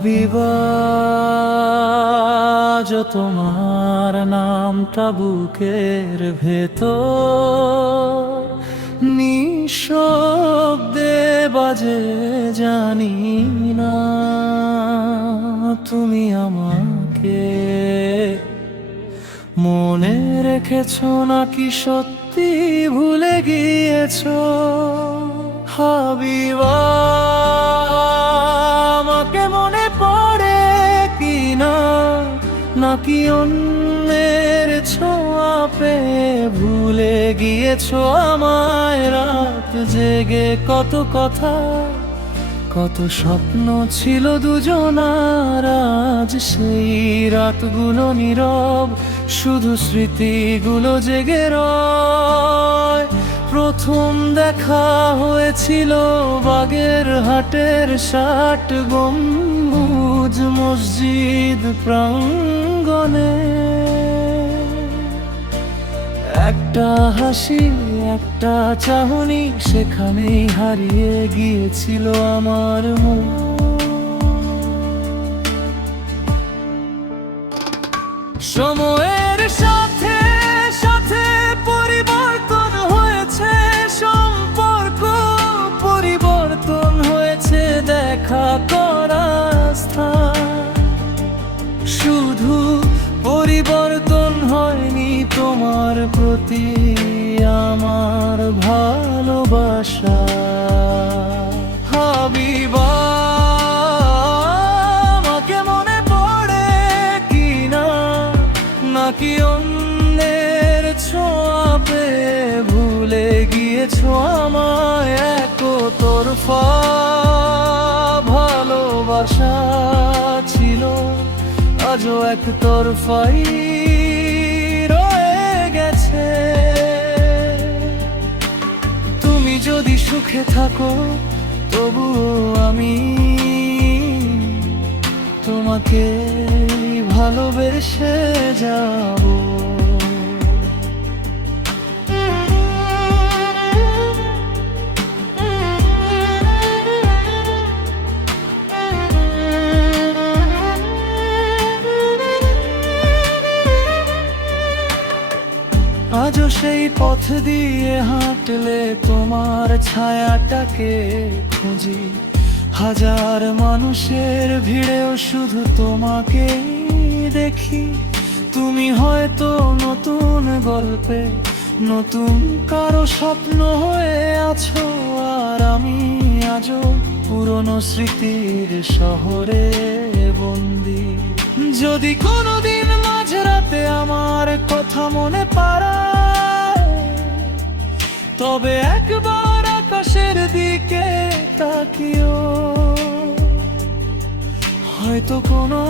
হাবিবা, তোমার নামটা বুকের ভেতর নিঃশব্দে বাজে, জানি না তুমি আমাকে মনে রেখেছো নাকি সত্যি ভুলে গিয়েছো। হাবিবা, আমাকে মনে পড়ে কি না, নাকি অন্যের ছোঁয়া পেয়ে ভুলে গিয়েছো আমায়। রাত জেগে কত কথা, কত স্বপ্ন ছিল দুজনার, আজ সেই রাতগুলো নীরব, শুধু স্মৃতিগুলো জেগে রয়। প্রথম দেখা হয়েছিল বাগের হাটের 60 গম্বুজ মসজিদ প্রাঙ্গণে। একটা হাসি, একটা চাহনি, সেখানেই হারিয়ে গিয়েছিল আমার মন। সময়ের সাথে সাথে পরিবর্তন হয়েছে সম্পর্ক, পরিবর্তন হয়েছে দেখা করার স্থান। শুধু পরিবর্তন হয়নি তোমার প্রতি আমার ভালোবাসা। হাবিবা, আমাকে মনে পড়ে কি না, নাকি অন্যের ছোঁয়া পেয়ে ভুলে গিয়েছো আমায়। একতরফা ভালোবাসা ছিল, আজও একতরফাই রয়ে গেছে। তুমি যদি সুখে থাকো তবুও আমি তোমাকে ভালোবেসে যাব। আজও সেই পথ দিয়ে হাঁটলে তোমার ছায়াটাকে খুঁজি, হাজার মানুষের ভিড়েও শুধু তোমাকেই দেখি। তুমি হয়তো নতুন গল্পে, নতুন কারো স্বপ্ন হয়ে আছো, আর আমি আজও পুরনো স্মৃতির শহরে বন্দি। যদি কোনোদিন মাঝরাতে আমার কথা মনে পড়ে, তবে একবার আকাশের দিকে তাকিও, হয়তো কোনো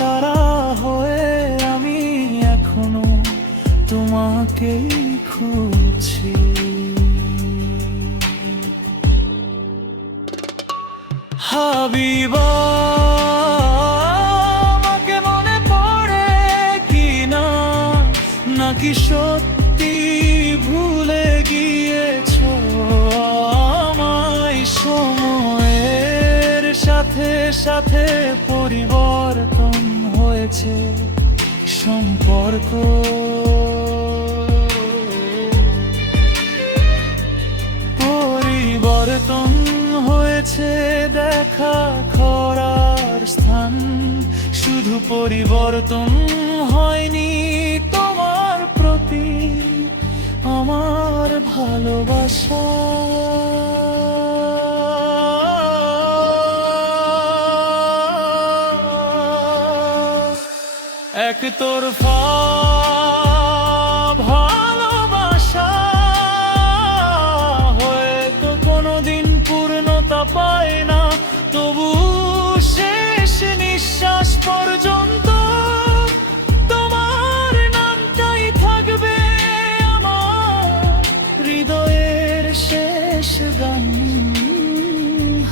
তারা হয়ে আমি এখনো তোমাকেই খুঁজছি। হাবিবা, আমাকে মনে পড়ে কি না, নাকি সত্যি ভুলে গিয়েছো আমায়। সময়ের সাথে সাথে পরিবর্তন হয়েছে সম্পর্ক, পরিবর্তন হয়েছে দেখা করার স্থান। শুধু পরিবর্তন হয়নি তোমার প্রতি আমার ভালোবাসা। একতরফা ভালোবাসা হয়তো কোনোদিন পূর্ণতা পায় না, তবু শেষ নিঃশ্বাস পর্যন্ত তোমার নামটাই থাকবে আমার হৃদয়ের শেষ গান।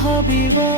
হাবিবা।